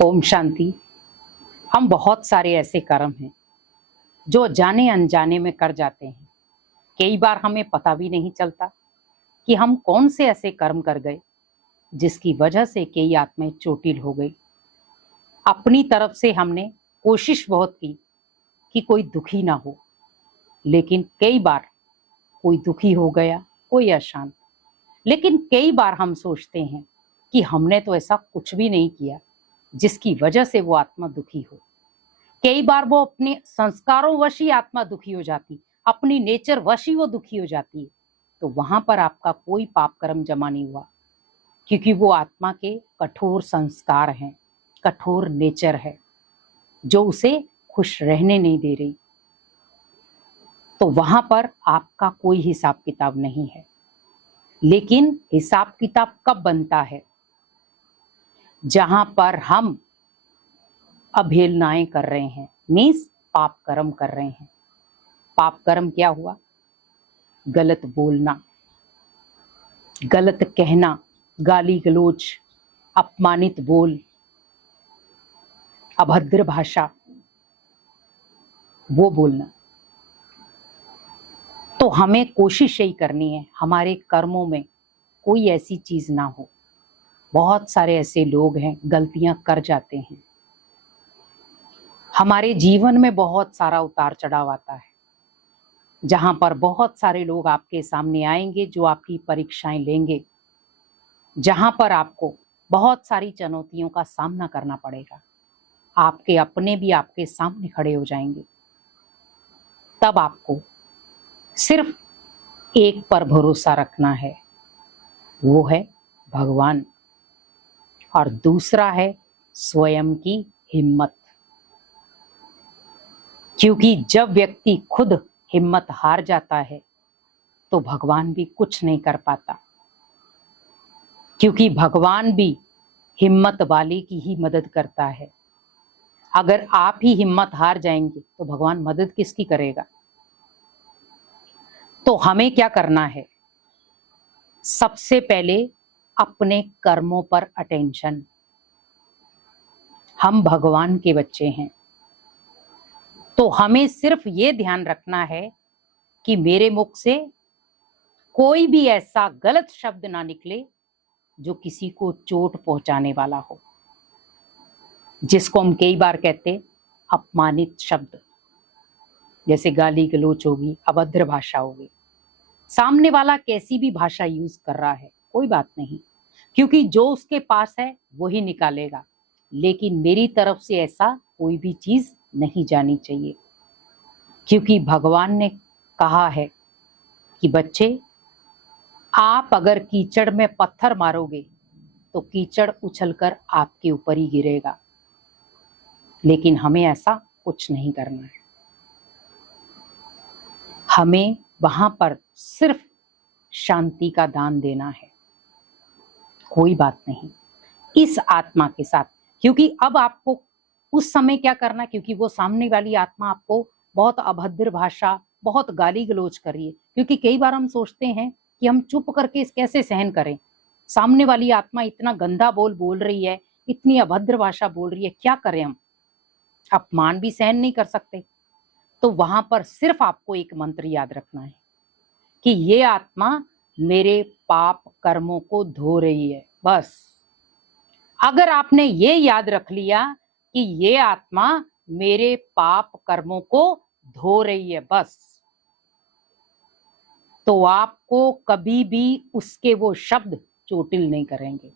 ओम शांति। हम बहुत सारे ऐसे कर्म हैं जो जाने अनजाने में कर जाते हैं। कई बार हमें पता भी नहीं चलता कि हम कौन से ऐसे कर्म कर गए जिसकी वजह से कई आत्माएं चोटिल हो गई। अपनी तरफ से हमने कोशिश बहुत की कि कोई दुखी ना हो, लेकिन कई बार कोई दुखी हो गया, कोई अशांत। लेकिन कई बार हम सोचते हैं कि हमने तो ऐसा कुछ भी नहीं किया जिसकी वजह से वो आत्मा दुखी हो। कई बार वो अपने संस्कारों वश ही आत्मा दुखी हो जाती, अपनी नेचर वश ही वो दुखी हो जाती है। तो वहां पर आपका कोई पाप कर्म जमा नहीं हुआ, क्योंकि वो आत्मा के कठोर संस्कार हैं, कठोर नेचर है जो उसे खुश रहने नहीं दे रही। तो वहां पर आपका कोई हिसाब किताब नहीं है। लेकिन हिसाब किताब कब बनता है? जहां पर हम अवहेलनाएं कर रहे हैं, मीन्स पाप कर्म कर रहे हैं। पाप कर्म क्या हुआ? गलत बोलना, गलत कहना, गाली गलौज, अपमानित बोल, अभद्र भाषा, वो बोलना। तो हमें कोशिश यही करनी है हमारे कर्मों में कोई ऐसी चीज ना हो। बहुत सारे ऐसे लोग हैं गलतियां कर जाते हैं। हमारे जीवन में बहुत सारा उतार चढ़ाव आता है, जहां पर बहुत सारे लोग आपके सामने आएंगे जो आपकी परीक्षाएं लेंगे, जहां पर आपको बहुत सारी चुनौतियों का सामना करना पड़ेगा। आपके अपने भी आपके सामने खड़े हो जाएंगे। तब आपको सिर्फ एक पर भरोसा रखना है, वो है भगवान, और दूसरा है स्वयं की हिम्मत। क्योंकि जब व्यक्ति खुद हिम्मत हार जाता है तो भगवान भी कुछ नहीं कर पाता, क्योंकि भगवान भी हिम्मत वाले की ही मदद करता है। अगर आप ही हिम्मत हार जाएंगे तो भगवान मदद किसकी करेगा? तो हमें क्या करना है? सबसे पहले अपने कर्मों पर अटेंशन। हम भगवान के बच्चे हैं, तो हमें सिर्फ ये ध्यान रखना है कि मेरे मुख से कोई भी ऐसा गलत शब्द ना निकले जो किसी को चोट पहुंचाने वाला हो, जिसको हम कई बार कहते अपमानित शब्द, जैसे गाली गलौच होगी, अभद्र भाषा होगी। सामने वाला कैसी भी भाषा यूज कर रहा है कोई बात नहीं, क्योंकि जो उसके पास है वही निकालेगा। लेकिन मेरी तरफ से ऐसा कोई भी चीज नहीं जानी चाहिए, क्योंकि भगवान ने कहा है कि बच्चे, आप अगर कीचड़ में पत्थर मारोगे तो कीचड़ उछलकर आपके ऊपर ही गिरेगा। लेकिन हमें ऐसा कुछ नहीं करना है। हमें वहां पर सिर्फ शांति का दान देना है, कोई बात नहीं, इस आत्मा के साथ। क्योंकि अब आपको उस समय क्या करना, क्योंकि वो सामने वाली आत्मा आपको बहुत अभद्र भाषा, बहुत गाली गलौज कर रही है। क्योंकि कई बार हम सोचते हैं कि हम चुप करके कैसे सहन करें, सामने वाली आत्मा इतना गंदा बोल रही है, इतनी अभद्र भाषा बोल रही है, क्या करें हम? अपमान भी सहन नहीं कर सकते। तो वहां पर सिर्फ आपको एक मंत्र याद रखना है कि ये आत्मा मेरे पाप कर्मों को धो रही है, बस। अगर आपने ये याद रख लिया कि ये आत्मा मेरे पाप कर्मों को धो रही है, बस, तो आपको कभी भी उसके वो शब्द चोटिल नहीं करेंगे।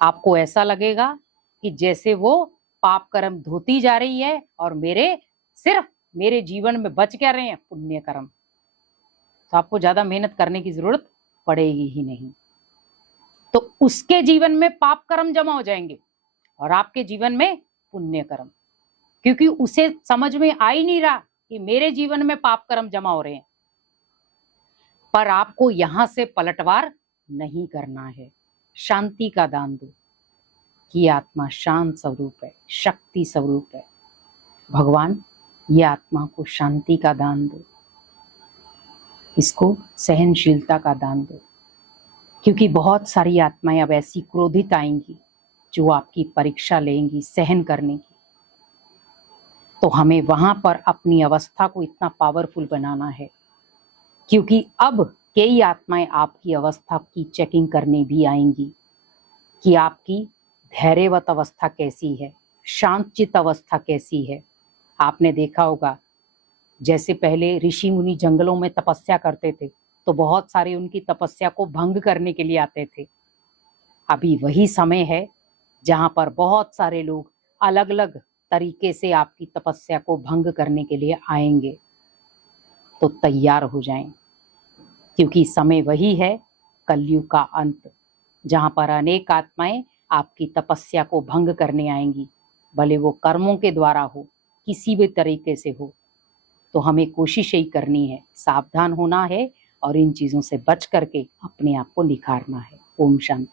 आपको ऐसा लगेगा कि जैसे वो पाप कर्म धोती जा रही है और सिर्फ मेरे जीवन में बच क्या रहे हैं पुण्य कर्म। तो आपको ज्यादा मेहनत करने की जरूरत पड़ेगी ही नहीं। तो उसके जीवन में पाप कर्म जमा हो जाएंगे और आपके जीवन में पुण्य कर्म, क्योंकि उसे समझ में आ ही नहीं रहा कि मेरे जीवन में पाप कर्म जमा हो रहे हैं। पर आपको यहां से पलटवार नहीं करना है। शांति का दान दो कि आत्मा शांत स्वरूप है, शक्ति स्वरूप है। भगवान, ये आत्मा को शांति का दान दो, इसको सहनशीलता का दान दो, क्योंकि बहुत सारी आत्माएं अब ऐसी क्रोधित आएंगी जो आपकी परीक्षा लेंगी सहन करने की। तो हमें वहां पर अपनी अवस्था को इतना पावरफुल बनाना है, क्योंकि अब कई आत्माएं आपकी अवस्था की चेकिंग करने भी आएंगी कि आपकी धैर्यवत अवस्था कैसी है, शांतचित्त अवस्था कैसी है। आपने देखा होगा, जैसे पहले ऋषि मुनि जंगलों में तपस्या करते थे तो बहुत सारे उनकी तपस्या को भंग करने के लिए आते थे। अभी वही समय है जहां पर बहुत सारे लोग अलग अलग तरीके से आपकी तपस्या को भंग करने के लिए आएंगे। तो तैयार हो जाएं, क्योंकि समय वही है, कलयुग का अंत, जहां पर अनेक आत्माएं आपकी तपस्या को भंग करने आएंगी, भले वो कर्मों के द्वारा हो, किसी भी तरीके से हो। तो हमें कोशिश यही करनी है, सावधान होना है और इन चीजों से बच करके अपने आप को निखारना है। ओम शांति।